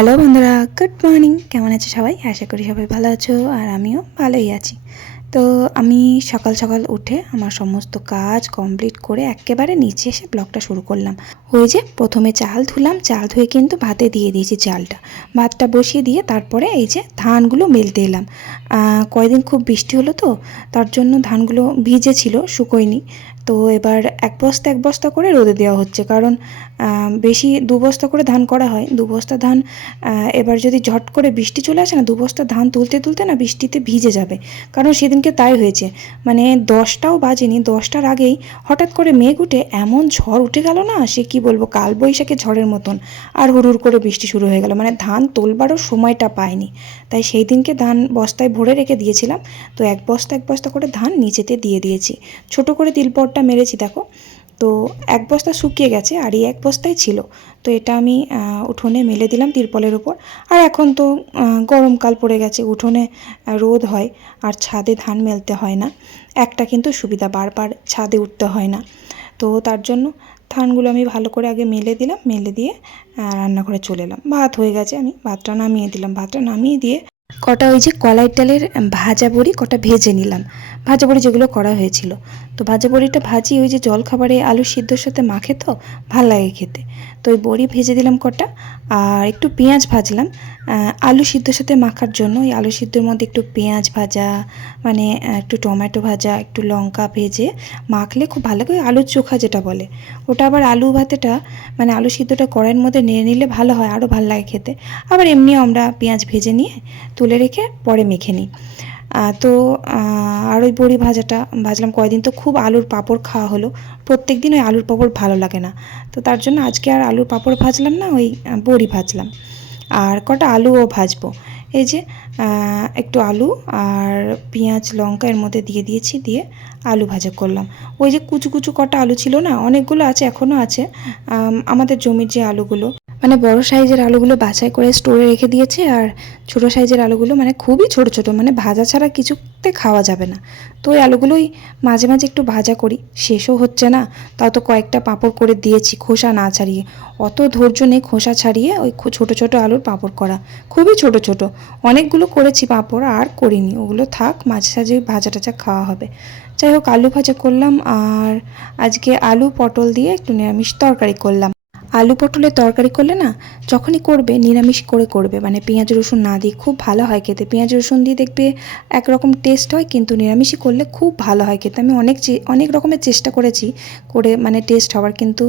Hello বন্ধুরা, good morning. কেমন আছো সবাই? আশা করি সবাই ভালো আছো আর আমিও ভালোই আছি। তো আমি সকাল সকাল উঠে আমার সমস্ত কাজ কমপ্লিট করে একেবারে নিচে এসে ব্লগটা শুরু করলাম। ওই যে প্রথমে চাল ধুলাম, চাল ধুয়ে কিন্তু ভাতে দিয়ে দিয়েছি চালটা। ভাতটা বসিয়ে দিয়ে তারপরে এই যে ধানগুলো মেলতে এলাম। কয়েকদিন খুব বৃষ্টি হলো তো, তার জন্য ধানগুলো ভিজে ছিল, শুকোয়নি। তো এবার এক বস্তা করে রোদে দেওয়া হচ্ছে, কারণ বেশি 2 বস্তা করে ধান করা হয়। 2 বস্তা ধান এবার যদি ঝট করে বৃষ্টি চলে আসে না, 2 বস্তা ধান তুলতে তুলতে না বৃষ্টিতে ভিজে যাবে। কারণ সেদিনকে তাই হয়েছে, মানে 10টাও বাজেনি, 10টার আগেই হঠাৎ করে মেঘ উঠে এমন ঝড় উঠে গেল না, সে কি বলবো, কালবৈশাখী ঝড়ের মতন। আর হুড় করে বৃষ্টি শুরু হয়ে গেল, মানে ধান তোলবারও সময়টা পায়নি। তাই সেই দিনকে ধান বস্তায় ভরে রেখে দিয়েছিলাম। তো এক বস্তা করে ধান নিচেতে দিয়ে দিয়েছি, ছোট করে তিলপটটা মেরেছি দেখো। তো এক বস্তা শুকিয়ে গেছে আর এই এক বস্তাই ছিল। তো এটা আমি উঠোনে মেলে দিলাম তিরপলের ওপর। আর এখন তো গরমকাল পড়ে গেছে, উঠোনে রোদ হয় আর ছাদে ধান মেলতে হয় না। একটা কিন্তু সুবিধা, বারবার ছাদে উঠতে হয় না। তো তার জন্য ধানগুলো আমি ভালো করে আগে মেলে দিলাম, মেলে দিয়ে রান্নাঘরে চলে এলাম। ভাত হয়ে গেছে, আমি ভাতটা নামিয়ে দিলাম। ভাতটা নামিয়ে দিয়ে কটা ওই যে কলাই ডালের ভাজা বড়ি কটা ভেজে নিলাম, ভাজা বড়ি যেগুলো করা হয়েছিল। তো ভাজা বড়িটা ভাজি ওই যে জলখাবারে আলু সিদ্ধর সাথে মাখে, তো ভাল লাগে খেতে। তো ওই বড়ি ভেজে দিলাম কটা, আর একটু পেঁয়াজ ভাজলাম আলু সিদ্ধর সাথে মাখার জন্য। ওই আলু সিদ্ধর মধ্যে একটু পেঁয়াজ ভাজা, মানে একটু টমেটো ভাজা, একটু লঙ্কা ভেজে মাখলে খুব ভালো লাগে। আলুর চোখা যেটা বলে, ওটা আবার আলু ভাতেটা মানে আলু সিদ্ধটা কড়াইয়ের মধ্যে নেড়ে নিলে ভালো হয়, আরও ভালো লাগে খেতে। আবার এমনিও আমরা পেঁয়াজ ভেজে নিয়ে তুলে রেখে পরে মেখে নিই। তো আর ওই বড়ি ভাজাটা ভাজলাম। কয়দিন তো খুব আলুর পাঁপড় খাওয়া হলো, প্রত্যেক দিন ওই আলুর পাঁপড় ভালো লাগে না। তো তার জন্য আজকে আর আলুর পাঁপড় ভাজলাম না, ওই বড়ি ভাজলাম। আর কটা আলুও ভাজবো। এই যে একটু আলু আর পেঁয়াজ লঙ্কা এর মধ্যে দিয়ে দিয়েছি, দিয়ে আলু ভাজা করলাম। ওই যে কুচু কুচু কটা আলু ছিল না, অনেকগুলো আছে, এখনও আছে। আমাদের জমির যে আলুগুলো, মানে বড় সাইজের আলুগুলো বাছাই করে স্টোরে রেখে দিয়েছে, আর ছোটো সাইজের আলুগুলো মানে খুবই ছোট ছোট, মানে ভাজা ছাড়া কিছুতে খাওয়া যাবে না। তো ওই আলুগুলোই মাঝে মাঝে একটু ভাজা করি, শেষও হচ্ছে না। তাও তো কয়েকটা পাঁপড় করে দিয়েছি খোসা না ছাড়িয়ে। অত ধৈর্য নেই খোসা ছাড়িয়ে ওই ছোটো ছোটো আলুর পাঁপড় করা, খুবই ছোট ছোট। অনেকগুলো করেছি পাঁপড়, আর করিনি, ওগুলো থাক, মাঝে সাঝে ভাজা টাজা খাওয়া হবে। যাই হোক, আলু ভাজা করলাম। আর আজকে আলু পটল দিয়ে একটু নিরামিষ তরকারি করলাম। আলু পটলের তরকারি করলে না, যখনই করবে নিরামিষ করে করবে, মানে পেঁয়াজ রসুন না দিয়ে খুব ভালো হয় খেতে। পেঁয়াজ রসুন দিয়ে দেখবে একরকম টেস্ট হয়, কিন্তু নিরামিষই করলে খুব ভালো হয় খেতে। আমি অনেক রকমের চেষ্টা করেছি করে মানে টেস্ট হওয়ার, কিন্তু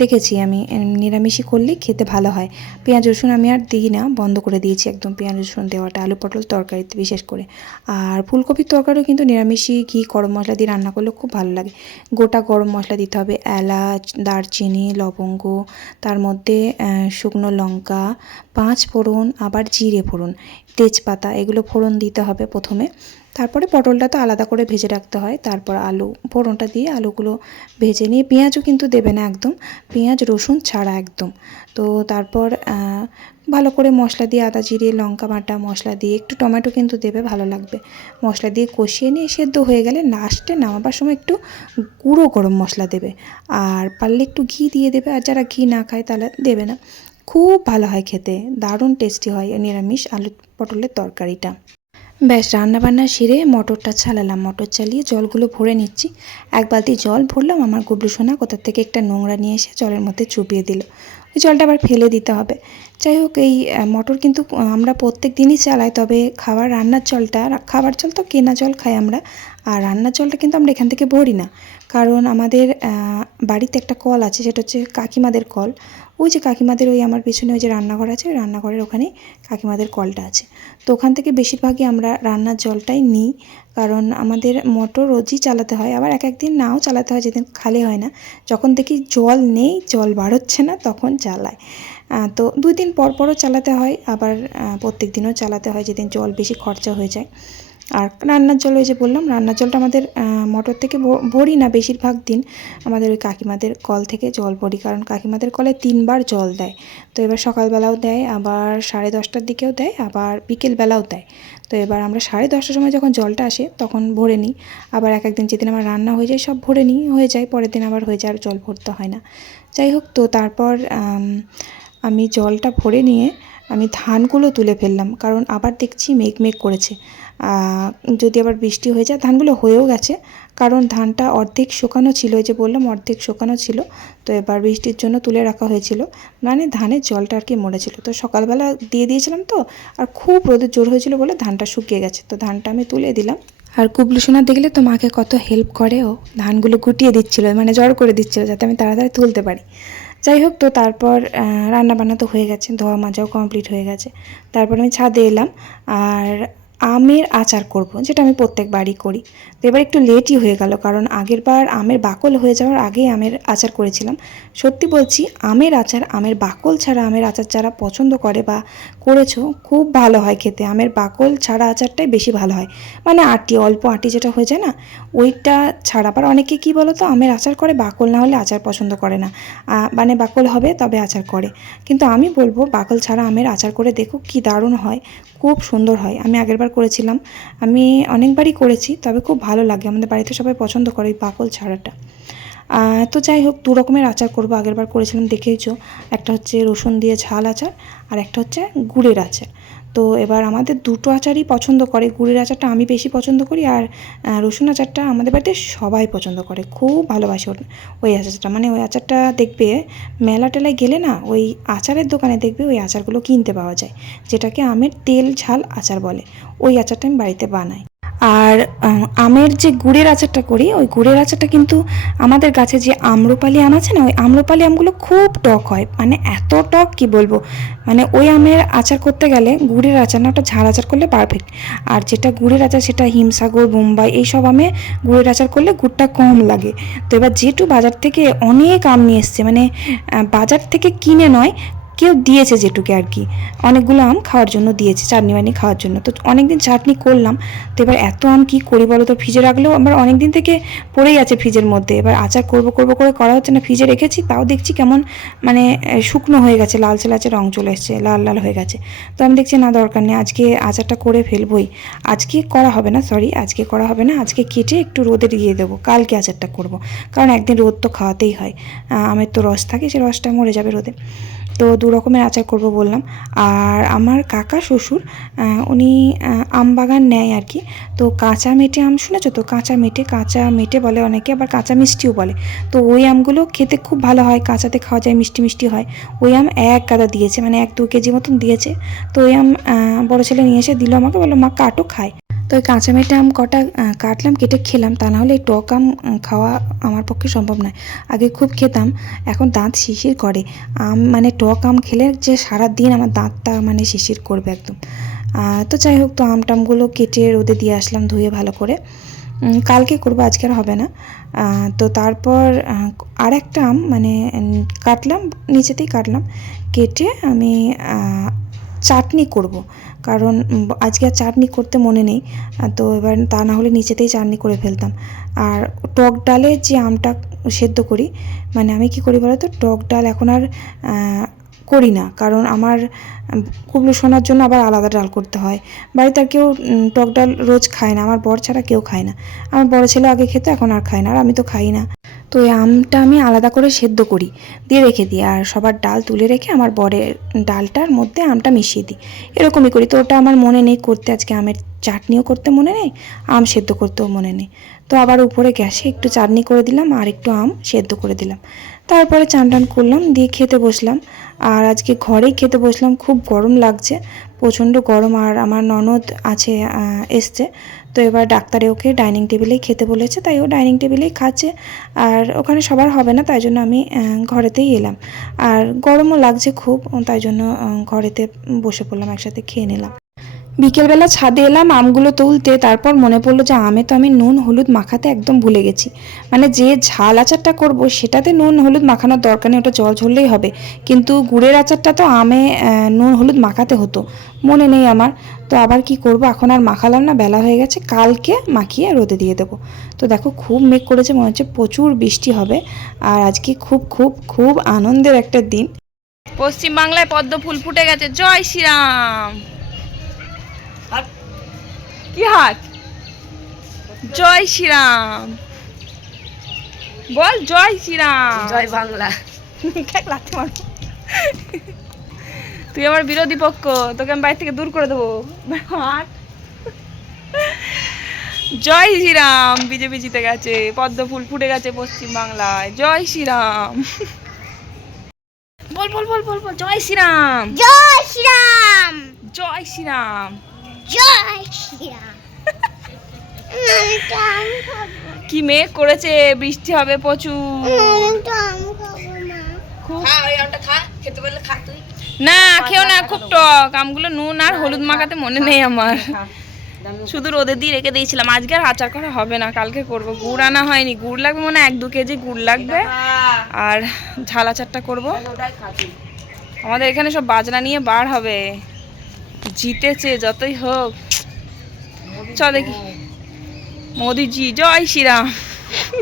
দেখেছি আমি নিরামিষই করলেই খেতে ভালো হয়। পেঁয়াজ রসুন আমি আর দিই না, বন্ধ করে দিয়েছি একদম পেঁয়াজ রসুন দেওয়াটা আলু পটল তরকারিতে বিশেষ করে। আর ফুলকপির তরকারিও কিন্তু নিরামিষই ঘি গরম মশলা দিয়ে রান্না করলে খুব ভালো লাগে। গোটা গরম মশলা দিতে হবে, এলাচ, দারচিনি, লবঙ্গ, তার মধ্যে শুকনো লঙ্কা, 5 ফোড়ন, আবার জিরে ফোড়ন, তেজপাতা, এগুলো ফোড়ন দিতে হবে প্রথমে। তারপরে পটলটা তো আলাদা করে ভেজে রাখতে হয়। তারপর আলু ফোড়নটা দিয়ে আলুগুলো ভেজে নিয়ে, পেঁয়াজও কিন্তু দেবে না একদম, পেঁয়াজ রসুন ছাড়া একদম। তো তারপর ভালো করে মশলা দিয়ে, আদা জিরে লঙ্কা বাটা মশলা দিয়ে, একটু টমেটো কিন্তু দেবে, ভালো লাগবে। মশলা দিয়ে কষিয়ে নিয়ে সেদ্ধ হয়ে গেলে লাস্টে নামাবার সময় একটু গুঁড়ো গরম মশলা দেবে, আর পারলে একটু ঘি দিয়ে দেবে। আর যারা ঘি না খায় তাহলে দেবে না। খুব ভালো হয় খেতে, দারুণ টেস্টি হয় নিরামিষ আলু পটলের তরকারিটা। ব্যাস, রান্নাবান্না সেরে মটরটা চালালাম, মটর চালিয়ে জলগুলো ভরে নিচ্ছি। এক বালতি জল ভরলাম, আমার গুবলু সোনা কোথা থেকে একটা নোংরা নিয়ে এসে জলের মধ্যে চুপিয়ে দিল। ওই জলটা আবার ফেলে দিতে হবে। যাই হোক, এই মটর কিন্তু আমরা প্রত্যেক দিনই চালাই, তবে রান্নার জলটা, খাবার জল তো কেনা জল খাই আমরা, আর রান্নার জলটা কিন্তু আমরা এখান থেকে ভরি না। কারণ আমাদের বাড়িতে একটা কল আছে, সেটা হচ্ছে কাকিমাদের কল। ওই যে কাকিমাদের ওই আমার পিছনে ওই যে রান্নাঘর আছে, ওই রান্নাঘরের ওখানে কাকিমাদের কলটা আছে। তো ওখান থেকে বেশিরভাগই আমরা রান্নার জলটাই নিই, কারণ আমাদের মোটর রোজই চালাতে হয়, আবার এক একদিন নাও চালাতে হয়, যেদিন খালি হয় না। যখন দেখি জল নেই, জল বার হচ্ছে না, তখন চালায়। তো 2 দিন পর পরও চালাতে হয়, আবার প্রত্যেক দিনও চালাতে হয় যেদিন জল বেশি খরচা হয়ে যায়। আর রান্নার জল, ওই যে বললাম রান্নার জলটা আমাদের মোটর থেকে ভরি না বেশিরভাগ দিন, আমাদের ওই কাকিমাদের কল থেকে জল ভরি, কারণ কাকিমাদের কলে 3 বার জল দেয়। তো এবার সকালবেলাও দেয়, আবার 10:30টার দিকেও দেয়, আবার বিকেলবেলাও দেয়। তো এবার আমরা 10:30টার সময় যখন জলটা আসে তখন ভরে নিই। আবার এক একদিন যেদিন আমার রান্না হয়ে যায় সব ভরে নিই, হয়ে যায়, পরের দিন আবার হয়ে যায়, আর জল ভরতে হয় না। যাই হোক, তো তারপর আমি জলটা ভরে নিয়ে আমি ধানগুলো তুলে ফেললাম, কারণ আবার দেখছি মেঘ মেঘ করেছে। যদি আবার বৃষ্টি হয়ে যায়, ধানগুলো হয়েও গেছে, কারণ ধানটা অর্ধেক শুকানো ছিল, এই যে বললাম অর্ধেক শুকানো ছিল। তো এবার বৃষ্টির জন্য তুলে রাখা হয়েছিল, মানে ধানের জলটা আর কি মরেছিল। তো সকালবেলা দিয়ে দিয়েছিলাম, তো আর খুব রোদের জোর হয়েছিল বলে ধানটা শুকিয়ে গেছে। তো ধানটা আমি তুলে দিলাম। আর কুবলু সোনা দেখলে তো মাকে কত হেল্প করে, ও ধানগুলো গুটিয়ে দিচ্ছিলো, মানে জড় করে দিচ্ছিলো যাতে আমি তাড়াতাড়ি তুলতে পারি। যাই হোক, তো তারপর রান্নাবান্না তো হয়ে গেছে, ধোয়া মাজাও কমপ্লিট হয়ে গেছে। তারপর আমি ছাদে এলাম আর আমের আচার করব, যেটা আমি প্রত্যেকবারই করি। তো এবার একটু লেটই হয়ে গেল, কারণ আগের বার আমের বাকল হয়ে যাওয়ার আগেই আমের আচার করেছিলাম। সত্যি বলছি, আমের আচার, আমের বাকল ছাড়া আমের আচার যারা পছন্দ করে বা করেছো, খুব ভালো হয় খেতে। আমের বাকল ছাড়া আচারটাই বেশি ভালো হয়, মানে আটি, অল্প আটি যেটা হয়ে যায় না, ওইটা ছাড়া। আবার অনেকে কী বলো তো, আমের আচার করে বাকল না হলে আচার পছন্দ করে না, মানে বাকল হবে তবে আচার করে। কিন্তু আমি বলবো বাকল ছাড়া আমের আচার করে দেখো, কি দারুণ হয়, খুব সুন্দর হয়। আমি আগেরবার করেছিলাম, আমি অনেকবারই করেছি, তবে খুব ভালো লাগে। আমাদের বাড়িতে সবাই পছন্দ করে এই বাকল ছাড়াটা। তো যাই হোক, দু রকমের আচার করবো। আগেরবার করেছিলাম দেখেইছো, একটা হচ্ছে রসুন দিয়ে ঝাল আচার, আর একটা হচ্ছে গুড়ের আচার। তো এবার আমাদের দুটো আচারই পছন্দ করে, গুড়ের আচারটা আমি বেশি পছন্দ করি, আর রসুন আচারটা আমাদের বাড়িতে সবাই পছন্দ করে, খুব ভালোবাসে ওই আচারটা। মানে ওই আচারটা দেখবে মেলা টেলায় গেলে না, ওই আচারের দোকানে দেখবে ওই আচারগুলো কিনতে পাওয়া যায়, যেটাকে আমের তেল ঝাল আচার বলে। ওই আচারটা আমি বাড়িতে বানাই। আর আমের যে গুড়ের আচারটা করি, ওই গুড়ের আচারটা কিন্তু আমাদের গাছে যে আম্রপালি আম আছে না, ওই আম্রপালি আমগুলো খুব টক হয়, মানে এত টক কি বলবো। মানে ওই আমের আচার করতে গেলে গুড়ের আচার না, ওটা ঝাল আচার করলে পারফেক্ট। আর যেটা গুড়ের আচার, সেটা হিমসাগর, বোম্বাই, এইসব আমে গুড়ের আচার করলে গুড়টা কম লাগে। তো এবার যেটু বাজার থেকে অনেক আম নিয়ে এসছে, মানে বাজার থেকে কিনে নয়, কেউ দিয়েছে যেটুকে আর কি, অনেকগুলো আম খাওয়ার জন্য দিয়েছে, চাটনি বানি খাওয়ার জন্য। তো অনেকদিন চাটনি করলাম। তো এবার এত আম কী করি বলো তো, ফ্রিজে রাখলেও আমার অনেক দিন থেকে পড়েই আছে ফ্রিজের মধ্যে। এবার আচার করব করব করে করা হচ্ছে না, ফ্রিজে রেখেছি, তাও দেখছি কেমন মানে শুকনো হয়ে গেছে, লালচে লালচে রঙ চলে এসছে, লাল লাল হয়ে গেছে। তো আমি দেখছি না, দরকার নেই, আজকে আচারটা করে ফেলবই। আজকে করা হবে না, সরি, আজকে করা হবে না, আজকে কেটে একটু রোদে দিয়ে দেবো, কালকে আচারটা করব। কারণ একদিন রোদ তো খাওয়াতেই হয়, আমের তো রস থাকে, সে রসটা মরে যাবে রোদে। তো দু রকমের আচার করব বললাম। আর আমার কাকা শ্বশুর, উনি আম বাগান নেয় আর কি। তো কাঁচা মেটে আম শুনেছো তো, কাঁচা মেটে বলে অনেকে, আবার কাঁচা মিষ্টিও বলে। তো ওই আমগুলো খেতে খুব ভালো হয়, কাঁচাতে খাওয়া যায়, মিষ্টি মিষ্টি হয়। ওই আম এক গাদা দিয়েছে, মানে 1-2 কেজি মতন দিয়েছে। তো ওই আম বড় ছেলে নিয়ে এসে দিল আমাকে, বললো মা কাটো, খায়। তো ওই কাঁচা মেটে আম কটা কাটলাম, কেটে খেলাম। তা নাহলে এই টক আম খাওয়া আমার পক্ষে সম্ভব নয়। আগে খুব খেতাম, এখন দাঁত শিরশির করে। আম মানে টক আম খেলে যে সারা দিন আমার দাঁতটা মানে শিরশির করবে একদম। তো যাই হোক, তো আম টামগুলো কেটে রোদে দিয়ে আসলাম, ধুয়ে ভালো করে। কালকে করবো, আজকে আর হবে না। তো তারপর আর একটা আম মানে কাটলাম, নিচেতেই কাটলাম, কেটে আমি চাটনি করব, কারণ আজকে আর চাটনি করতে মনে নেই। তো এবার তা না হলে নিচেতেই চাটনি করে ফেলতাম। আর টক ডালে যে আমটা সেদ্ধ করি, মানে আমি কি করি বলো তো, টক ডাল এখন আর করি না, কারণ আমার কুবলু সোনার জন্য আবার আলাদা ডাল করতে হয়। বাড়িতে আর কেউ টক ডাল রোজ খায় না, আমার বর ছাড়া কেউ খায় না। আমার বড় ছেলে আগে খেতে, এখন আর খায় না, আর আমি তো খাই না। তো এই আমটা আমি আলাদা করে সেদ্ধ করি, দিয়ে রেখে দিই, আর সবার ডাল তুলে রেখে আমার বরের ডালটার মধ্যে আমটা মিশিয়ে দিই, এরকমই করি। তো ওটা আমার মনে নেই করতে, আজকে আমের চাটনিও করতে মনে নেই, আম সেদ্ধ করতেও মনে নেই। তো আবার উপরে গ্যাসে একটু চাটনি করে দিলাম, আর একটু আম সেদ্ধ করে দিলাম। তারপরে চান টান করলাম, দিয়ে খেতে বসলাম। আর আজকে ঘরেই খেতে বসলাম, খুব গরম লাগছে, প্রচণ্ড গরম। আর আমার ননদ আছে, এসছে। তো এবার ডাক্তারে ওকে ডাইনিং টেবিলেই খেতে বলেছে, তাই ও ডাইনিং টেবিলেই খাচ্ছে। আর ওখানে সবার হবে না, তাই জন্য আমি ঘরেতেই এলাম। আর গরমও লাগছে খুব, তাই জন্য ঘরেতে বসে পড়লাম, একসাথে খেয়ে নিলাম। বিকেলবেলা ছাদে এলাম আমগুলো তুলতে, তারপর মনে পড়লো যে আমে তো আমি নুন হলুদ মাখাতে একদম ভুলে গেছি। মানে যে ঝাল আচারটা করব সেটাতে নুন হলুদ মাখানোর দরকার নেই, ওটা জল ঝরলেই হবে। কিন্তু গুড়ের আচারটা তো আমে নুন হলুদ মাখাতে হতো, মনে নেই আমার। তো আবার কি করব, এখন আর মাখালাম না, বেলা হয়ে গেছে, কালকে মাখিয়ে রোদে দিয়ে দেবো। তো দেখো খুব মেঘ করেছে, মনে হচ্ছে প্রচুর বৃষ্টি হবে। আর আজকে খুব খুব খুব আনন্দের একটা দিন। পশ্চিমবাংলায় পদ্ম ফুল ফুটে গেছে, জয় শ্রীরাম। কি হাত, জয় শ্রীরাম বল, জয় শ্রীরাম, জয় বাংলা। লাথি মারো। তুই আমার বিরোধী পক্ষ, তোকে আমি বাড়ি থেকে দূর করে দেবো। হাট। জয় শ্রীরাম, বিজেপি জিতে গেছে, পদ্ম ফুল ফুটে গেছে পশ্চিম বাংলায়। জয় শ্রীরাম। বল বল বল বল বল, জয় শ্রীরাম। জয় শ্রীরাম। জয় শ্রীরাম। জয় শ্রীরাম। তো আম খাবো। কি মেঘ করেছে, বৃষ্টি হবে প্রচুর। তো আম খাবো না। না খেও না, খুব টক আমগুলো। নুন আর হলুদ মাখাতে মনে নেই আমার, শুধু রোদে দিয়ে রেখে দিয়েছিলাম। আজকে আর আচার করা হবে না, কালকে করব। গুড় আনা হয়নি, গুড় লাগবে মনে হয় 1-2 কেজি গুড় লাগবে। আর ঝাল আচারটা করবো। আমাদের এখানে সব বাজনা নিয়ে বার হবে। জিতেছে যতই হোক। চ দেখি। মোদিজি জয় শ্রীরাম।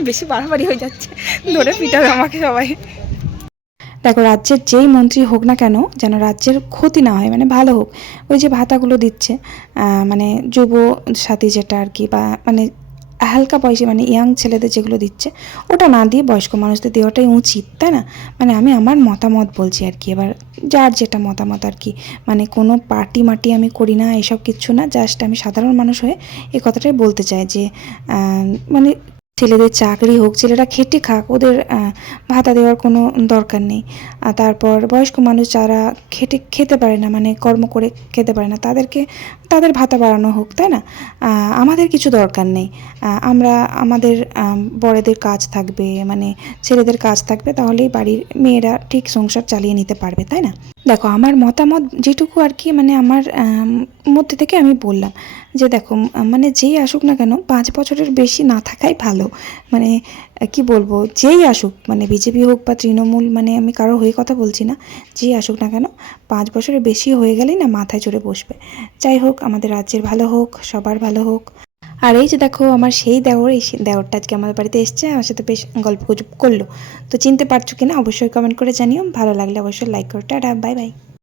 বেশি বাড়াবাড়ি হয়ে যাচ্ছে, ধরে পিটাবে আমাকে সবাই। দেখো, রাজ্যের যেই মন্ত্রী হোক না কেন, যেন রাজ্যের ক্ষতি না হয়, মানে ভালো হোক। ওই যে ভাতাগুলো দিচ্ছে, মানে যুব সাথী যেটা আর কি, বা মানে হালকা বয়সী মানে ইয়াং ছেলেদের যেগুলো দিচ্ছে, ওটা না দিয়ে বয়স্ক মানুষদের দেওয়াটাই উচিত, তাই না? মানে আমি আমার মতামত বলছি আর কি। এবার যার যেটা মতামত আর কি, মানে কোনো পার্টি মাটি আমি করি না, এসব কিচ্ছু না। জাস্ট আমি সাধারণ মানুষ হয়ে এই কথাটাই বলতে চাই যে মানে ছেলেদের চাকরি হোক, ছেলেরা খেটে খাক, ওদের ভাতা দেওয়ার কোনো দরকার নেই। তারপর বয়স্ক মানুষ যারা খেতে পারে না, মানে কর্ম করে খেতে পারে না, তাদের ভাতা বাড়ানো হোক, তাই না? আমাদের কিছু দরকার নেই। আমরা আমাদের বড়দের কাজ থাকবে, মানে ছেলেদের কাজ থাকবে, তাহলেই বাড়ির মেয়েরা ঠিক সংসার চালিয়ে নিতে পারবে, তাই না? দেখো, আমার মতামত যেটুকু আর কি, মানে আমার মধ্যে থেকে আমি বললাম যে দেখো, মানে যেই আসুক না কেন, 5 বছরের বেশি না থাকাই ভালো। মানে কি বলবো, যেই আসুক, মানে বিজেপি হোক বা তৃণমূল, মানে আমি কারো হয়ে কথা বলছি না, যেই আসুক না কেন, 5 বছরের বেশি হয়ে গেলেই না মাথায় চড়ে বসবে। যাই হোক, আমাদের রাজ্যের ভালো হোক, সবার ভালো হোক। আর এই যে দেখো, আমার সেই দেওর, এই দেওরটা আজকে আমাদের বাড়িতে এসছে, আমার সাথে বেশ গল্প গুজব করলো। তো চিনতে পারছো কিনা অবশ্যই কমেন্ট করে জানিও। ভালো লাগলে অবশ্যই লাইক করো। Tata, bye bye.